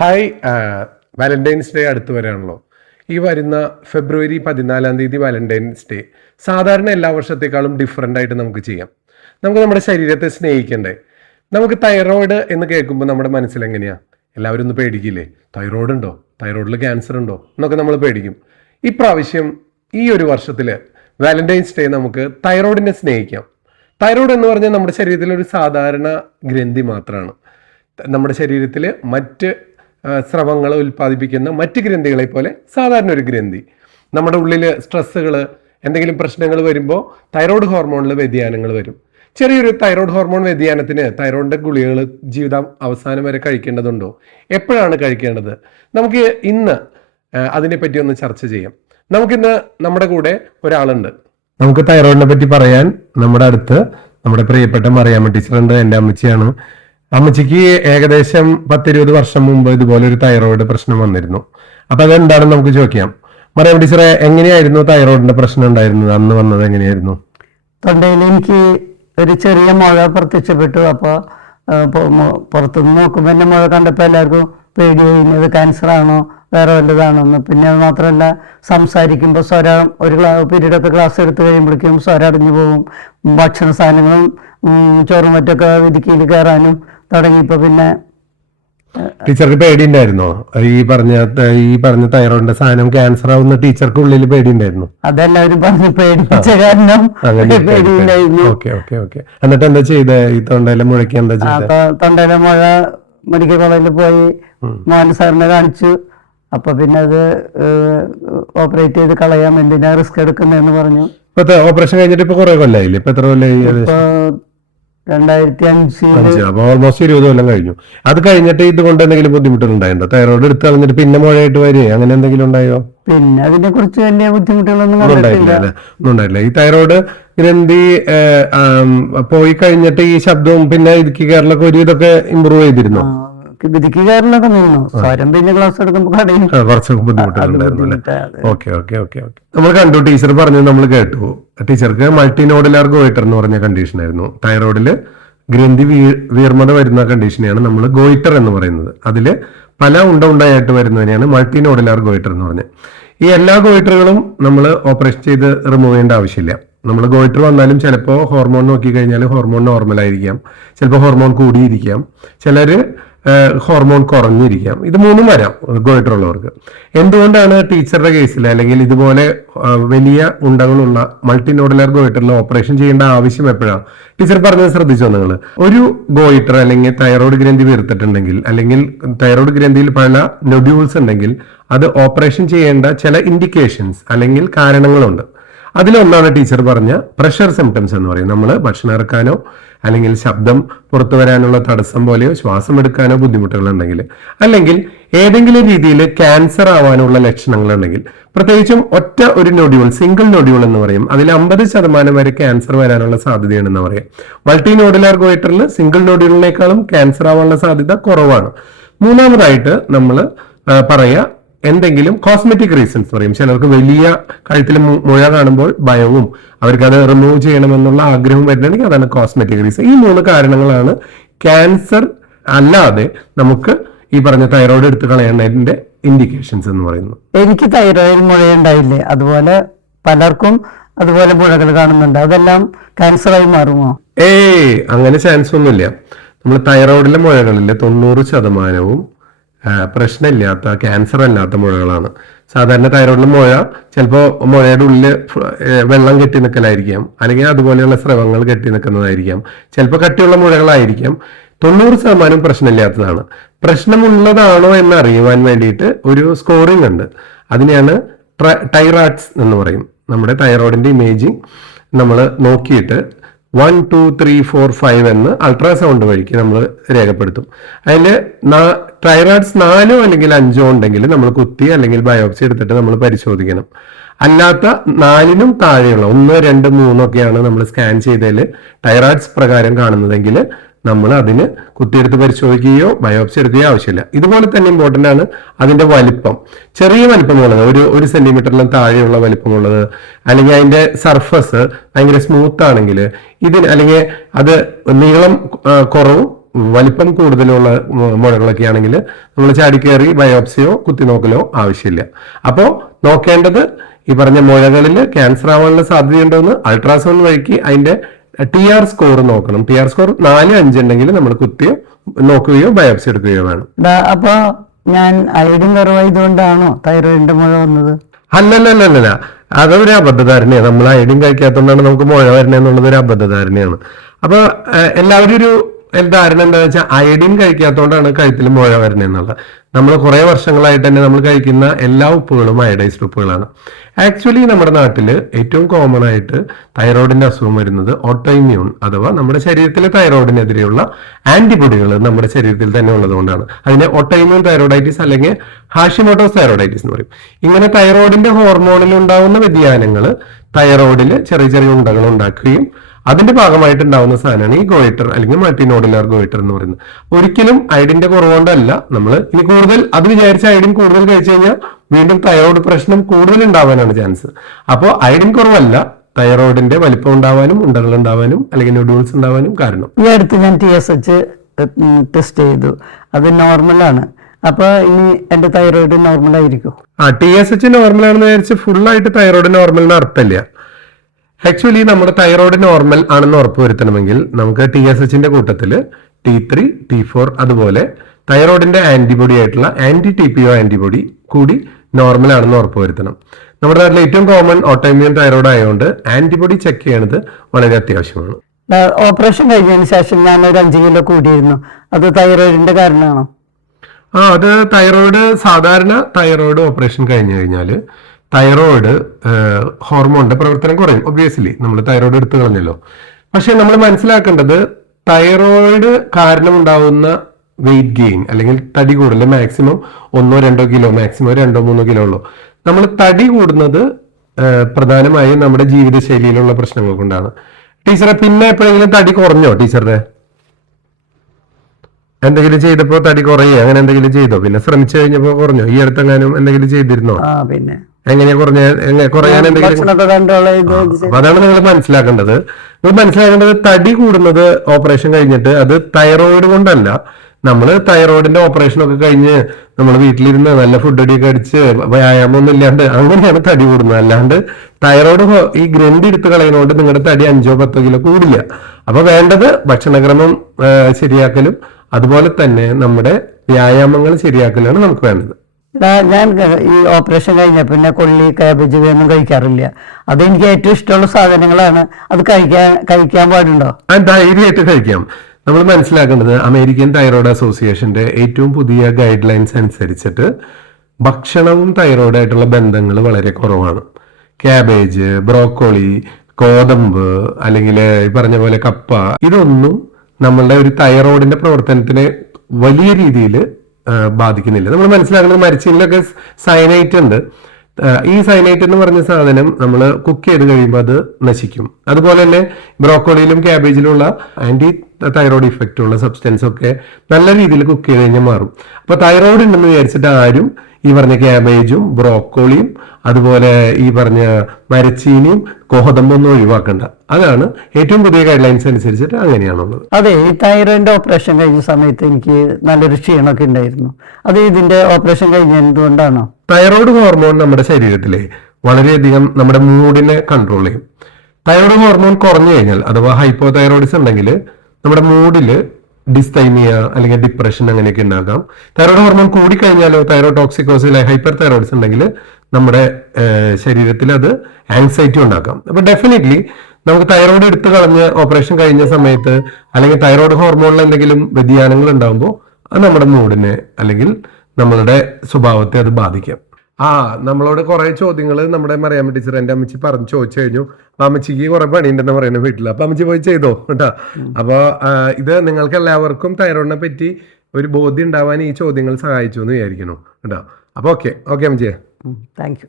Hi. Valentine's day അടുത്ത് വരാണല്ലോ. ഈ വരുന്ന ഫെബ്രുവരി 14 വാലന്റൈൻസ് ഡേ സാധാരണ എല്ലാ വർഷത്തേക്കാളും ഡിഫറെൻ്റ് ആയിട്ട് നമുക്ക് ചെയ്യാം. നമുക്ക് നമ്മുടെ ശരീരത്തെ സ്നേഹിക്കണ്ടേ? നമുക്ക് തൈറോയിഡ് എന്ന് കേൾക്കുമ്പോൾ നമ്മുടെ മനസ്സിൽ എങ്ങനെയാ? എല്ലാവരും ഒന്ന് പേടിക്കില്ലേ? തൈറോയിഡ് ഉണ്ടോ, തൈറോയിഡിൽ ക്യാൻസർ ഉണ്ടോ എന്നൊക്കെ നമ്മൾ പേടിക്കും. ഇപ്രാവശ്യം ഈ ഒരു വർഷത്തിൽ വാലന്റൈൻസ് ഡേ നമുക്ക് തൈറോയിഡിനെ സ്നേഹിക്കാം. തൈറോയിഡ് എന്ന് പറഞ്ഞാൽ നമ്മുടെ ശരീരത്തിലെ ഒരു സാധാരണ ഗ്രന്ഥി മാത്രമാണ്. നമ്മുടെ ശരീരത്തിൽ മറ്റ് സ്രവങ്ങൾ ഉൽപ്പാദിപ്പിക്കുന്ന മറ്റ് ഗ്രന്ഥികളെ പോലെ സാധാരണ ഒരു ഗ്രന്ഥി. നമ്മുടെ ഉള്ളിൽ സ്ട്രെസ്സുകൾ, എന്തെങ്കിലും പ്രശ്നങ്ങൾ വരുമ്പോൾ തൈറോയ്ഡ് ഹോർമോണിൽ വ്യതിയാനങ്ങൾ വരും. ചെറിയൊരു തൈറോയ്ഡ് ഹോർമോൺ വ്യതിയാനത്തിന് തൈറോയിഡിൻ്റെ ഗുളികകൾ ജീവിതം അവസാനം വരെ കഴിക്കേണ്ടതുണ്ടോ? എപ്പോഴാണ് കഴിക്കേണ്ടത്? നമുക്ക് ഇന്ന് അതിനെപ്പറ്റി ഒന്ന് ചർച്ച ചെയ്യാം. നമുക്കിന്ന് നമ്മുടെ കൂടെ ഒരാളുണ്ട്. നമുക്ക് തൈറോയിഡിനെ പറ്റി പറയാൻ നമ്മുടെ അടുത്ത് നമ്മുടെ പ്രിയപ്പെട്ട മറിയാമ്മ ടീച്ചറുണ്ട്. എൻ്റെ അമ്മച്ചിയാണ്. അമ്മച്ചിക്ക് ഏകദേശം 10-20 വർഷം മുമ്പ് ഇതുപോലെ ഒരു തൈറോയിഡ് പ്രശ്നം വന്നിരുന്നു. അപ്പൊ അതെന്താണെന്ന് നമുക്ക് ചോദിക്കാം. മറിയാമ്മ ടീച്ചറെ, എങ്ങനെയായിരുന്നു തൈറോയിഡിന്റെ പ്രശ്നം ഉണ്ടായിരുന്നത്? അന്ന് വന്നത് എങ്ങനെയായിരുന്നു? തൊണ്ടയിൽ എനിക്ക് ഒരു ചെറിയ മുഴ പ്രത്യക്ഷപ്പെട്ടു. അപ്പോൾ പുറത്തുനിന്ന് നോക്കുമ്പോൾ എന്നെ മുഴ കണ്ടപ്പോൾ എല്ലാവർക്കും പേടിയായി, ഇത് ക്യാൻസർ ആണോ വേറെ വല്ലതാണോന്ന്. പിന്നെ അത് മാത്രമല്ല, സംസാരിക്കുമ്പോൾ സ്വരം ഒരു പീരീഡൊക്കെ ക്ലാസ് എടുത്ത് കഴിയുമ്പോഴേക്കും സ്വരം അടഞ്ഞു പോകും. ഭക്ഷണ സാധനങ്ങളും ചോറും മറ്റൊക്കെ വിധിക്കയിൽ കയറാനും തുടങ്ങിയപ്പോൾ പിന്നെ ടീച്ചർക്ക് പേടിയുണ്ടായിരുന്നോ? ഈ പറഞ്ഞ തൈറോയിഡിന്റെ സാധനം ക്യാൻസർ ആവുന്ന ടീച്ചർക്ക് ഉള്ളിൽ പേടിയുണ്ടായിരുന്നു? അതെല്ലാവരും പറഞ്ഞ് പേടിപ്പിച്ച കാരണം പേടിയുണ്ടായിരുന്നു. എന്നിട്ട് എന്താ ചെയ്തേ? ഈ തൊണ്ടയിലെ മുഴയ്ക്ക് എന്താ ചെയ്തേ? തൊണ്ടയിലെ മുഴ മെഡിക്കൽ കോളേജിൽ പോയി മോഹൻ സാറിനെ കാണിച്ചു. അപ്പൊ പിന്നെ അത് ഓപ്പറേറ്റ് ചെയ്ത് കളയാം, എന്തിനാ റിസ്ക് എടുക്കുന്നതെന്ന് പറഞ്ഞു. ഓപ്പറേഷൻ കഴിഞ്ഞിട്ട് ഇപ്പൊ കുറെ കൊല്ലായില്ലേ? ഇപ്പൊ എത്ര കൊല്ലായി? 2005. അപ്പൊ ഓൾമോസ്റ്റ് 20 കൊല്ലം കഴിഞ്ഞു. അത് കഴിഞ്ഞിട്ട് ഇതുകൊണ്ട് എന്തെങ്കിലും ബുദ്ധിമുട്ടുണ്ടായിട്ടുണ്ടോ? തൈറോയിഡ് എടുത്ത് കളഞ്ഞിട്ട് പിന്നെ മുഴയായിട്ട് വരികയോ അങ്ങനെ എന്തെങ്കിലും ഉണ്ടായോ? പിന്നെ അതിനെ കുറിച്ച് വലിയ ബുദ്ധിമുട്ടുകളൊന്നും ഉണ്ടായില്ല. ഈ തൈറോയിഡ് ഗ്രന്ഥി പോയി കഴിഞ്ഞിട്ട് ഈ ശബ്ദവും പിന്നെ ഇടുക്കി കേരളമൊക്കെ ഒരു ഇതൊക്കെ ഇമ്പ്രൂവ് ചെയ്തിരുന്നു. ഇടുക്കി കേരളമൊക്കെ നിന്നു. സ്വരം പിന്നെ ക്ലാസ് എടുക്കുമ്പോൾ കുറച്ചൊക്കെ ബുദ്ധിമുട്ടുണ്ടായിരുന്നു. ഓക്കെ. നമ്മൾ കണ്ടു, ടീച്ചർ പറഞ്ഞു, നമ്മൾ കേട്ടു. ടീച്ചർക്ക് മൾട്ടിനോഡുലാർ ഗോയിറ്റർ എന്ന് പറഞ്ഞ കണ്ടീഷൻ ആയിരുന്നു. തൈറോയിഡില് ഗ്രന്ഥി വീർമത വരുന്ന കണ്ടീഷനെയാണ് നമ്മൾ ഗോയിറ്റർ എന്ന് പറയുന്നത്. അതില് പല ഉണ്ടായിട്ട് വരുന്നതിനെയാണ് മൾട്ടിനോഡുലാർ ഗോയിറ്റർ എന്ന് പറഞ്ഞത്. ഈ എല്ലാ ഗോയിറ്ററുകളും നമ്മൾ ഓപ്പറേഷൻ ചെയ്ത് റിമൂവ് ചെയ്യേണ്ട ആവശ്യമില്ല. നമ്മൾ ഗോയിറ്റർ വന്നാലും ചിലപ്പോൾ ഹോർമോൺ നോക്കിക്കഴിഞ്ഞാൽ ഹോർമോൺ നോർമൽ ആയിരിക്കാം, ചിലപ്പോൾ ഹോർമോൺ കൂടിയിരിക്കാം, ചിലര് ഹോർമോൺ കുറഞ്ഞിരിക്കാം. ഇത് മൂന്നും വരാം ഗോയിറ്റർ ഉള്ളവർക്ക്. എന്തുകൊണ്ടാണ് ടീച്ചറുടെ കേസിൽ അല്ലെങ്കിൽ ഇതുപോലെ വലിയ ഉണ്ടകളുള്ള മൾട്ടിനോഡുലാർ ഗോയിറ്ററിൽ ഓപ്പറേഷൻ ചെയ്യേണ്ട ആവശ്യം എപ്പോഴാണ്? ടീച്ചർ പറഞ്ഞത് ശ്രദ്ധിച്ചോ നിങ്ങൾ? ഒരു ഗോയിറ്റർ അല്ലെങ്കിൽ തൈറോയ്ഡ് ഗ്രന്ഥി വീർത്തിട്ടുണ്ടെങ്കിൽ അല്ലെങ്കിൽ തൈറോയ്ഡ് ഗ്രന്ഥിയിൽ പല നൊഡ്യൂൾസ് ഉണ്ടെങ്കിൽ അത് ഓപ്പറേഷൻ ചെയ്യേണ്ട ചില ഇൻഡിക്കേഷൻസ് അല്ലെങ്കിൽ കാരണങ്ങളുണ്ട്. അതിലൊന്നാണ് ടീച്ചർ പറഞ്ഞ പ്രഷർ സിംറ്റംസ് എന്ന് പറയും. നമ്മൾ ഭക്ഷണം ഇറക്കാനോ അല്ലെങ്കിൽ ശബ്ദം പുറത്തു വരാനുള്ള തടസ്സം പോലെയോ ശ്വാസം എടുക്കാനോ ബുദ്ധിമുട്ടുകൾ ഉണ്ടെങ്കിൽ, അല്ലെങ്കിൽ ഏതെങ്കിലും രീതിയിൽ ക്യാൻസർ ആവാനുള്ള ലക്ഷണങ്ങൾ ഉണ്ടെങ്കിൽ, പ്രത്യേകിച്ചും ഒറ്റ ഒരു നൊഡ്യൂൾ, സിംഗിൾ നൊഡ്യൂൾ എന്ന് പറയും, അതിൽ 50% വരെ ക്യാൻസർ വരാനുള്ള സാധ്യതയാണെന്ന് പറയാം. മൾട്ടി നോഡുലാർ ഗോയിറ്ററിൽ സിംഗിൾ നൊഡ്യൂളിനേക്കാളും ക്യാൻസർ ആവാനുള്ള സാധ്യത കുറവാണ്. മൂന്നാമതായിട്ട് നമ്മൾ പറയാ എന്തെങ്കിലും കോസ്മെറ്റിക് റീസൺസ് പറയും. ചിലർക്ക് വലിയ കഴുത്തിൽ മുഴ കാണുമ്പോൾ ഭയവും അവർക്ക് അത് റിമൂവ് ചെയ്യണമെന്നുള്ള ആഗ്രഹം വരുന്നുണ്ടെങ്കിൽ അതാണ് കോസ്മെറ്റിക് റീസൺ. ഈ 3 കാരണങ്ങളാണ് ക്യാൻസർ അല്ലാതെ നമുക്ക് ഈ പറഞ്ഞ തൈറോയിഡ് എടുത്ത് കളയേണ്ടതിന്റെ ഇൻഡിക്കേഷൻസ് എന്ന് പറയുന്നത്. എനിക്ക് തൈറോയിഡ് മുഴയുണ്ടായില്ലേ, അതുപോലെ പലർക്കും അതുപോലെ മുഴകൾ കാണുന്നുണ്ട്. അതെല്ലാം ക്യാൻസറായി മാറുമോ? അങ്ങനെ ചാൻസ് ഒന്നുമില്ല. നമ്മൾ തൈറോയിഡിലെ മുഴകളിൽ 90% പ്രശ്നമില്ലാത്ത ക്യാൻസർ അല്ലാത്ത മുഴകളാണ്. സാധാരണ തൈറോയിഡിലെ മുഴ ചിലപ്പോൾ മുഴയുടെ ഉള്ളിൽ വെള്ളം കെട്ടി നിൽക്കലായിരിക്കാം, അല്ലെങ്കിൽ അതുപോലെയുള്ള സ്രവങ്ങൾ കെട്ടി നിൽക്കുന്നതായിരിക്കാം, ചിലപ്പോൾ കട്ടിയുള്ള മുഴകളായിരിക്കാം. 90% പ്രശ്നമില്ലാത്തതാണ്. പ്രശ്നമുള്ളതാണോ എന്ന് അറിയുവാൻ വേണ്ടിയിട്ട് ഒരു സ്കോറിംഗ് ഉണ്ട്. അതിനെയാണ് ടൈറാഡ്സ് എന്ന് പറയും. നമ്മുടെ തൈറോയിഡിന്റെ ഇമേജിങ് നമ്മൾ നോക്കിയിട്ട് 1, 2, 3, 4, 5 എന്ന് അൾട്രാസൗണ്ട് വഴിക്ക് നമ്മൾ രേഖപ്പെടുത്തും. അതിൽ ടൈറോയിഡ്സ് 4 അല്ലെങ്കിൽ 5 ഉണ്ടെങ്കിൽ നമ്മൾ കുത്തി അല്ലെങ്കിൽ ബയോപ്സി എടുത്തിട്ട് നമ്മൾ പരിശോധിക്കണം. അല്ലാത്ത 4നും താഴെയുള്ള 1, 2, 3 ഒക്കെയാണ് നമ്മൾ സ്കാൻ ചെയ്തതിൽ ടൈറോയിഡ്സ് പ്രകാരം കാണുന്നതെങ്കിൽ നമ്മൾ അതിന് കുത്തിയെടുത്ത് പരിശോധിക്കുകയോ ബയോപ്സി എടുക്കുകയോ ആവശ്യമില്ല. ഇതുപോലെ തന്നെ ഇമ്പോർട്ടൻ്റ് ആണ് അതിന്റെ വലിപ്പം. ചെറിയ വലിപ്പമുള്ളത്, 1 സെന്റിമീറ്ററിലും താഴെയുള്ള വലിപ്പമുള്ളത്, അല്ലെങ്കിൽ അതിന്റെ സർഫസ് ഭയങ്കര സ്മൂത്ത് ആണെങ്കിൽ ഇതിന്, അല്ലെങ്കിൽ അത് നീളം കുറവും വലിപ്പം കൂടുതലുള്ള മുഴകളൊക്കെ ആണെങ്കിൽ നമ്മൾ ചാടിക്കയറി ബയോപ്സിയോ കുത്തിനോക്കലോ ആവശ്യമില്ല. അപ്പോൾ നോക്കേണ്ടത് ഈ പറഞ്ഞ മുഴകളിൽ ക്യാൻസർ ആവാനുള്ള സാധ്യതയുണ്ടോന്ന് അൾട്രാസൗണ്ട് വഴിക്ക് അതിന്റെ TR സ്കോർ നോക്കണം. TR സ്കോർ 4-5 ഉണ്ടെങ്കിൽ നമ്മൾ കുത്തിയോ നോക്കുകയോ ബയോപ്സി എടുക്കുകയോ വേണം. അപ്പൊ ഞാൻ അയഡിൻ കുറവായതുകൊണ്ടാണോ തൈറോയിഡിന്റെ മുഴ വന്നത്? അല്ലല്ല, അതൊരു അബദ്ധധാരണയാണ്. നമ്മൾ അയഡിൻ കഴിക്കാത്തതുകൊണ്ടാണ് നമുക്ക് മുഴ വരണേന്നുള്ളത് ഒരു അബദ്ധധാരണയാണ്. അപ്പൊ എല്ലാവരും ഒരു ധാരണ എന്താണെന്ന് വെച്ചാൽ അയഡിൻ കഴിക്കാത്തതുകൊണ്ടാണ് കഴുത്തിൽ മുഴ വരണേന്നുള്ളത്. നമ്മൾ കുറെ വർഷങ്ങളായിട്ട് തന്നെ നമ്മൾ കഴിക്കുന്ന എല്ലാ ഉപ്പുകളും അയഡൈസ്ഡ് ഉപ്പുകളാണ്. ആക്ച്വലി നമ്മുടെ നാട്ടിൽ ഏറ്റവും കോമൺ ആയിട്ട് തൈറോയിഡിന്റെ അസുഖം വരുന്നത് ഓട്ടോഇമ്മ്യൂൺ അഥവാ നമ്മുടെ ശരീരത്തിലെ തൈറോയിഡിനെതിരെയുള്ള ആന്റിബോഡികൾ നമ്മുടെ ശരീരത്തിൽ തന്നെ ഉള്ളതുകൊണ്ടാണ്. അതിനെ ഓട്ടോഇമ്മ്യൂൺ തൈറോയിഡൈറ്റിസ് അല്ലെങ്കിൽ ഹാഷിമോട്ടോസ് തൈറോയിഡൈറ്റിസ് എന്ന് പറയും. ഇങ്ങനെ തൈറോയിഡിന്റെ ഹോർമോണിൽ ഉണ്ടാകുന്ന വ്യതിയാനങ്ങൾ തൈറോയിഡിൽ ചെറിയ ചെറിയ ഉണ്ടകൾ ഉണ്ടാക്കുകയും അതിന്റെ ഭാഗമായിട്ട് ഉണ്ടാവുന്ന സാധനമാണ് ഈ ഗോയിറ്റർ അല്ലെങ്കിൽ മൾട്ടിനോഡുലാർ ഗോയിറ്റർ എന്ന് പറയുന്നത്. ഒരിക്കലും അയഡിന്റെ കുറവുകൊണ്ടല്ല. നമ്മൾ ഇനി കൂടുതൽ അത് വിചാരിച്ച അയഡിൻ കൂടുതൽ കഴിച്ചു കഴിഞ്ഞാൽ വീണ്ടും തൈറോയിഡ് പ്രശ്നം കൂടുതൽ ഉണ്ടാവാനാണ് ചാൻസ്. അപ്പോൾ അയഡിൻ കുറവല്ല തൈറോയിഡിന്റെ വലിപ്പം ഉണ്ടാവാനും ഉണ്ടകൾ ഉണ്ടാവാനും അല്ലെങ്കിൽ ന്യൂഡ്യൂൾസ് ഉണ്ടാവാനും കാരണം. ഈ അടുത്ത് ഞാൻ TSH ടെസ്റ്റ് ചെയ്തു, അത് നോർമലാണ്. അപ്പൊ ഇനി എന്റെ തൈറോയിഡ് നോർമൽ ആയിരിക്കും? TSH നോർമൽ ആണെന്ന് വിചാരിച്ച് ഫുൾ ആയിട്ട് തൈറോയിഡ് നോർമലിന് അർത്ഥമില്ല. ആക്ച്വലി നമ്മുടെ തൈറോയിഡ് നോർമൽ ആണെന്ന് ഉറപ്പുവരുത്തണമെങ്കിൽ നമുക്ക് TSHന്റെ കൂട്ടത്തിൽ T3, T4 അതുപോലെ തൈറോയിഡിന്റെ ആന്റിബോഡി ആയിട്ടുള്ള TPO ആന്റിബോഡി കൂടി നോർമൽ ആണെന്ന് ഉറപ്പുവരുത്തണം. നമ്മുടെ നാട്ടിൽ ഏറ്റവും കോമൺ ഓട്ടോഇമ്മ്യൂൺ തൈറോയിഡ് ആയതുകൊണ്ട് ആന്റിബോഡി ചെക്ക് ചെയ്യണത് വളരെ അത്യാവശ്യമാണ്. ഓപ്പറേഷൻ കഴിഞ്ഞതിന് ശേഷം ഞാൻ ഒരു 5 കിലോ കൂടിയിരുന്നു, അത് തൈറോയിഡിന്റെ കാരണമാണോ? അത് തൈറോയിഡ് സാധാരണ തൈറോയിഡ് ഓപ്പറേഷൻ കഴിഞ്ഞു കഴിഞ്ഞാൽ തൈറോയിഡ് ഹോർമോണിന്റെ പ്രവർത്തനം കുറയും. ഒബ്വിയസ്ലി നമ്മൾ തൈറോയിഡ് എടുത്തു കളഞ്ഞല്ലോ. പക്ഷെ നമ്മൾ മനസ്സിലാക്കേണ്ടത് തൈറോയിഡ് കാരണമുണ്ടാവുന്ന വെയിറ്റ് ഗെയിൻ അല്ലെങ്കിൽ തടി കൂടുതൽ മാക്സിമം 1-2 കിലോ, മാക്സിമം 2-3 കിലോ ഉള്ളൂ. നമ്മൾ തടി കൂടുന്നത് പ്രധാനമായും നമ്മുടെ ജീവിതശൈലിയിലുള്ള പ്രശ്നങ്ങൾ കൊണ്ടാണ്. ടീച്ചറെ പിന്നെ എപ്പോഴെങ്കിലും തടി കുറഞ്ഞോ? ടീച്ചറുടെ എന്തെങ്കിലും ചെയ്തപ്പോ തടി കുറയേ അങ്ങനെ എന്തെങ്കിലും ചെയ്തോ? പിന്നെ ശ്രമിച്ചു കഴിഞ്ഞപ്പോ കുറഞ്ഞോ? ഈ അടുത്തെങ്ങാനും എന്തെങ്കിലും ചെയ്തിരുന്നോ? പിന്നെ എങ്ങനെയാ കുറയാൻ എന്തെങ്കിലും? അതാണ് നിങ്ങൾ മനസ്സിലാക്കേണ്ടത്. നിങ്ങൾ മനസ്സിലാക്കേണ്ടത് തടി കൂടുന്നത് ഓപ്പറേഷൻ കഴിഞ്ഞിട്ട് അത് തൈറോയിഡ് കൊണ്ടല്ല. നമ്മൾ തൈറോയിഡിന്റെ ഓപ്പറേഷൻ ഒക്കെ കഴിഞ്ഞ് നമ്മൾ വീട്ടിലിരുന്ന് നല്ല ഫുഡ് അടിയൊക്കെ അടിച്ച് വ്യായാമം ഒന്നും ഇല്ലാണ്ട് അങ്ങനെയാണ് തടി കൂടുന്നത്. അല്ലാണ്ട് തൈറോയിഡ് ഈ ഗ്രന്ഥി എടുത്ത് കളയുന്നതുകൊണ്ട് നിങ്ങളുടെ തടി 5-10 കിലോ കൂടില്ല. അപ്പൊ വേണ്ടത് ഭക്ഷണക്രമം ശരിയാക്കലും അതുപോലെ തന്നെ നമ്മുടെ വ്യായാമങ്ങൾ ശരിയാക്കലാണ് നമുക്ക് വേണ്ടത്. ഞാൻ ഈ ഓപ്പറേഷൻ കഴിഞ്ഞ പിന്നെ കൊള്ളി, കാബേജ് ഒന്നും കഴിക്കാറില്ല. അതെനിക്ക് ഏറ്റവും ഇഷ്ടമുള്ള സാധനങ്ങളാണ്. അത് കഴിക്കാൻ പാടുണ്ടോ? ധൈര്യമായിട്ട് കഴിക്കാം. നമ്മൾ മനസ്സിലാക്കേണ്ടത് അമേരിക്കൻ തൈറോയ്ഡ് അസോസിയേഷന്റെ ഏറ്റവും പുതിയ ഗൈഡ് ലൈൻസ് അനുസരിച്ചിട്ട് ഭക്ഷണവും തൈറോയിഡായിട്ടുള്ള ബന്ധങ്ങൾ വളരെ കുറവാണ്. കാബേജ്, ബ്രോക്കോളി, ഗോതമ്പ് അല്ലെങ്കിൽ ഈ പറഞ്ഞ പോലെ കപ്പ, ഇതൊന്നും നമ്മളുടെ ഒരു തൈറോയിഡിന്റെ പ്രവർത്തനത്തിനെ വലിയ രീതിയിൽ ബാധിക്കുന്നില്ല. നമ്മൾ മനസ്സിലാക്കുന്നത് മരിച്ചീനിലൊക്കെ സയനൈറ്റ് ഉണ്ട്. ഈ സയനൈറ്റ് എന്ന് പറഞ്ഞ സാധനം നമ്മൾ കുക്ക് ചെയ്ത് കഴിയുമ്പോൾ അത് നശിക്കും. അതുപോലെ തന്നെ ബ്രോക്കോളിയിലും ക്യാബേജിലുള്ള ആന്റി തൈറോയ്ഡ് ഇഫക്റ്റ് ഉള്ള സബ്സ്റ്റൻസ് ഒക്കെ നല്ല രീതിയിൽ കുക്ക് ചെയ്ത് കഴിഞ്ഞാൽ മാറും. അപ്പൊ തൈറോയ്ഡ് ഉണ്ടെന്ന് വിചാരിച്ചിട്ട് ആരും ഈ പറഞ്ഞ ക്യാബേജും ബ്രോക്കോളിയും അതുപോലെ ഈ പറഞ്ഞ മരച്ചീനിയും ഗോതമ്പൊന്നും ഒഴിവാക്കണ്ട. അതാണ് ഏറ്റവും പുതിയ ഗൈഡ് ലൈൻസ് അനുസരിച്ചിട്ട് അങ്ങനെയാണുള്ളത്. അതെ, ഈ തൈറോയിഡിന്റെ ഓപ്പറേഷൻ കഴിഞ്ഞ സമയത്ത് എനിക്ക് നല്ലൊരു ക്ഷീണമൊക്കെ ഉണ്ടായിരുന്നു. അത് ഇതിന്റെ ഓപ്പറേഷൻ കഴിഞ്ഞ എന്തുകൊണ്ടാണോ? തൈറോയ്ഡ് ഹോർമോൺ നമ്മുടെ ശരീരത്തിലെ വളരെയധികം നമ്മുടെ മൂഡിനെ കൺട്രോൾ ചെയ്യും. തൈറോയ്ഡ് ഹോർമോൺ കുറഞ്ഞു കഴിഞ്ഞാൽ അഥവാ ഹൈപ്പോ തൈറോയിഡിസം ഉണ്ടെങ്കിൽ നമ്മുടെ മൂഡില് ഡിസ്തൈമിയ അല്ലെങ്കിൽ ഡിപ്രഷൻ അങ്ങനെയൊക്കെ ഉണ്ടാകാം. തൈറോയ്ഡ് ഹോർമോൺ കൂടിക്കഴിഞ്ഞാലോ തൈറോയ്ഡ് ടോക്സിക്കോസിസ് അല്ലെങ്കിൽ ഹൈപ്പർ തൈറോയിഡിസം ഉണ്ടെങ്കിൽ നമ്മുടെ ശരീരത്തിൽ അത് ആങ്സൈറ്റി ഉണ്ടാക്കാം. അപ്പൊ ഡെഫിനറ്റ്ലി നമുക്ക് തൈറോയ്ഡ് എടുത്തു കളഞ്ഞ് ഓപ്പറേഷൻ കഴിഞ്ഞ സമയത്ത് അല്ലെങ്കിൽ തൈറോയ്ഡ് ഹോർമോണിൽ എന്തെങ്കിലും വ്യതിയാനങ്ങൾ ഉണ്ടാകുമ്പോൾ അത് നമ്മുടെ മൂഡിനെ അല്ലെങ്കിൽ നമ്മളുടെ സ്വഭാവത്തെ അത് ബാധിക്കാം. നമ്മളോട് കുറെ ചോദ്യങ്ങൾ നമ്മുടെ മറിയാമ്മ ടീച്ചർ എന്റെ അമ്മച്ചി ചോദിച്ചു കഴിഞ്ഞു. അപ്പൊ അമ്മച്ചിക്ക് കുറെ പണിയുണ്ടെന്ന് പറയുന്നത് വീട്ടിൽ. അപ്പൊ അമ്മച്ചി പോയി ചെയ്തോ കേട്ടോ. അപ്പൊ ഇത് നിങ്ങൾക്ക് എല്ലാവർക്കും തൈറോയിഡിനെ പറ്റി ഒരു ബോധ്യം ഉണ്ടാവാൻ ഈ ചോദ്യങ്ങൾ സഹായിച്ചു എന്ന് വിചാരിക്കുന്നു കേട്ടോ. അപ്പൊ ഓക്കെ അമ്മച്ചിയെ, താങ്ക് യു.